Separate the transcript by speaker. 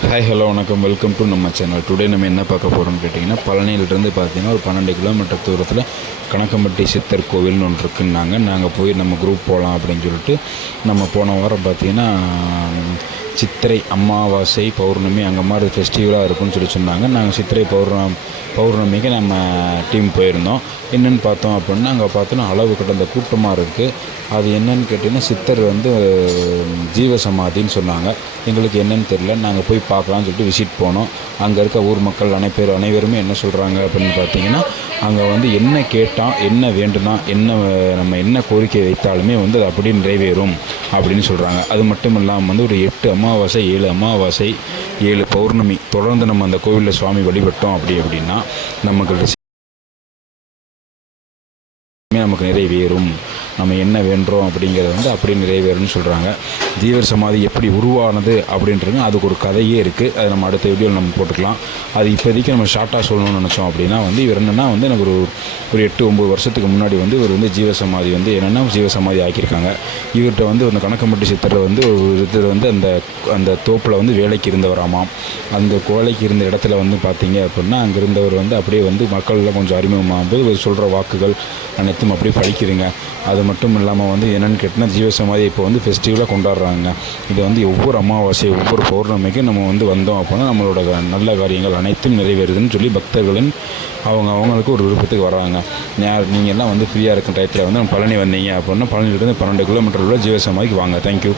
Speaker 1: Hi hello வணக்கம். Welcome to நம்ம channel today நம்ம என்ன பார்க்க போகிறோம்னு கேட்டிங்கன்னா பழனியிலேருந்து பார்த்தீங்கன்னா ஒரு பன்னெண்டு கிலோமீட்டர் தூரத்தில் கணக்கம்பட்டி சித்தர் கோவில்னு ஒன்று இருக்குன்னாங்க. நாங்கள் போய் நம்ம குரூப் போகலாம் அப்படின்னு சொல்லிட்டு நம்ம போன வாரம் பார்த்தீங்கன்னா சித்திரை அமாவாசை பௌர்ணமி அங்கே மாதிரி ஃபெஸ்டிவலாக இருக்கும்னு சொல்லி சொன்னாங்க. நாங்கள் சித்திரை பௌர்ணம் பௌர்ணமிக்கு நம்ம டீம் போயிருந்தோம். என்னென்னு பார்த்தோம் அப்படின்னா அங்கே பார்த்தோன்னா அளவு கடந்த கூட்டமாக இருக்குது அது என்னன்னு கேட்டிங்கன்னா சித்தர் வந்து ஜீவ சமாதின்னு சொன்னாங்க. எங்களுக்கு என்னன்னு தெரியல. நாங்கள் போய் பார்க்கலாம்னு சொல்லிட்டு விசிட் போனோம். அங்கே இருக்க ஊர் மக்கள் அனைப்பேர் அனைவருமே என்ன சொல்கிறாங்க அப்படின்னு பார்த்தீங்கன்னா அங்கே வந்து என்ன கேட்டால் என்ன வேண்டுனா என்ன நம்ம என்ன கோரிக்கை வைத்தாலுமே வந்து அது அப்படியே நிறைவேறும் அப்படின்னு சொல்கிறாங்க அது மட்டும் இல்லாமல் வந்து ஒரு எட்டு அமாவாசை ஏழு அமாவாசை ஏழு பௌர்ணமி தொடர்ந்து நம்ம அந்த கோவிலில் சுவாமி வழிபட்டோம் அப்படி அப்படின்னா நமக்கு நமக்கு நிறைவேறும். நம்ம என்ன வேண்டுறோம் அப்படிங்கிறது வந்து அப்படியே நிறைவேறும்னு சொல்கிறாங்க ஜீவர் சமாதி எப்படி உருவானது அப்படின்றது அதுக்கு ஒரு கதையே இருக்குது அதை நம்ம அடுத்த வீடியோவில் நம்ம போட்டுக்கலாம். அது இப்போதைக்கு நம்ம ஷார்ட்டாக சொல்லணும்னு நினச்சோம் அப்படின்னா வந்து இவர் என்னென்னா வந்து எனக்கு ஒரு ஒரு எட்டு ஒம்பது வருஷத்துக்கு முன்னாடி வந்து இவர் வந்து ஜீவ சமாதி வந்து என்னென்னா ஜீவ சமாதி ஆக்கியிருக்காங்க. இவர்கிட்ட வந்து அந்த கணக்கம்பட்டி சித்தர் வந்து ஒரு இது வந்து அந்த அந்த தோப்பில் வந்து வேலைக்கு இருந்தவராமாம். அந்த கோலைக்கு இருந்த இடத்துல வந்து பார்த்தீங்க அப்படின்னா அங்கே இருந்தவர் வந்து அப்படியே வந்து மக்களில் கொஞ்சம் அறிமுகமாகும் போது இவர் சொல்கிற வாக்குகள் அனைத்தும் அப்படியே படிக்கிறீங்க அது மட்டும் இல்லாமல் வந்து என்னென்னு கேட்டிங்கன்னா ஜீவசமாதி இப்போ வந்து ஃபெஸ்டிவலாக கொண்டாடுறாங்க. இது வந்து ஒவ்வொரு அமாவாசை ஒவ்வொரு பௌர்ணமிக்கும் நம்ம வந்து வந்தோம் அப்படின்னா நம்மளோட நல்ல காரியங்கள் அனைத்தும் நிறைவேறுதுன்னு சொல்லி பக்தர்களின் அவங்க அவங்களுக்கு ஒரு விருப்பத்துக்கு வராங்க யார் நீங்கள் எல்லாம் வந்து ஃப்ரீயாக இருக்கும் டயத்தில் வந்து பழனி வந்தீங்க அப்படின்னா பழனியிலிருந்து பன்னெண்டு கிலோமீட்டர் உள்ள ஜீவசமாதிக்கு வாங்க. தேங்க்யூ